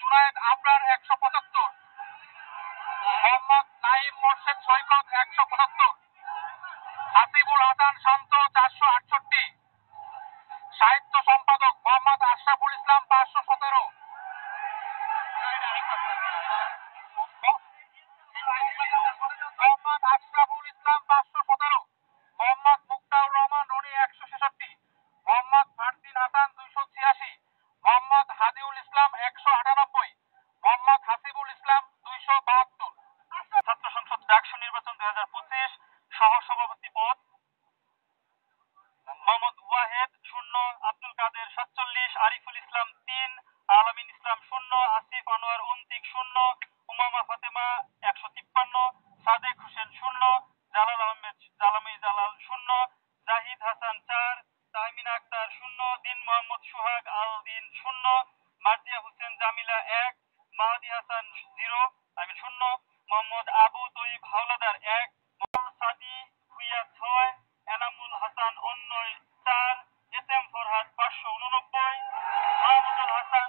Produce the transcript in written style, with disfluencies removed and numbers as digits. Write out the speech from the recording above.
জুনায়েদ আবরার 175, মোহাম্মদ নাঈম মোর্শেদ সৈকত 175, হাসিবুল হাসান শান্ত 468, সাহিত্য সম্পাদক মোহাম্মদ আশরাফুল ইসলাম 517, মোহাম্মদ আশরাফুল ইসলাম 517, মোহাম্মদ মুক্তাউর রহমান রনি 166, মোহাম্মদ ফারদিন হাসান 286, মোহাম্মদ হাদিউল ইসলাম 198, মোহাম্মদ হাসিবুল ইসলাম 272। ছাত্র সংসদ ডাকসু নির্বাচন 2025 সহ সভাপতি পদ মোহাম্মদ ওয়াহেদ 0, আব্দুল কাদের 47, আরিফুল ইসলাম 3, আলামিন ইসলাম 0, আসিফ আনোয়ার অন্তিক 0, উমামা ফাতেমা 153, সাদেক হোসেন 0, জালাল আহমেদ জালামি জালাল 0, জাহিদ হাসান 4, তাহমিনা আক্তার 0, দিন মোহাম্মদ সোহাগ আল দিন 0, মার্জিয়া হোসেন জামিলা 1, মাহাদি হাসান 0, মোহাম্মদ আবু তৈব হাওলাদার 1, মোহাম্মদ সাদি ভুইয়া 6, এনামুল হাসান অন্যয় 4, এস এম ফরহাদ 589, মাহমুদুল হাসান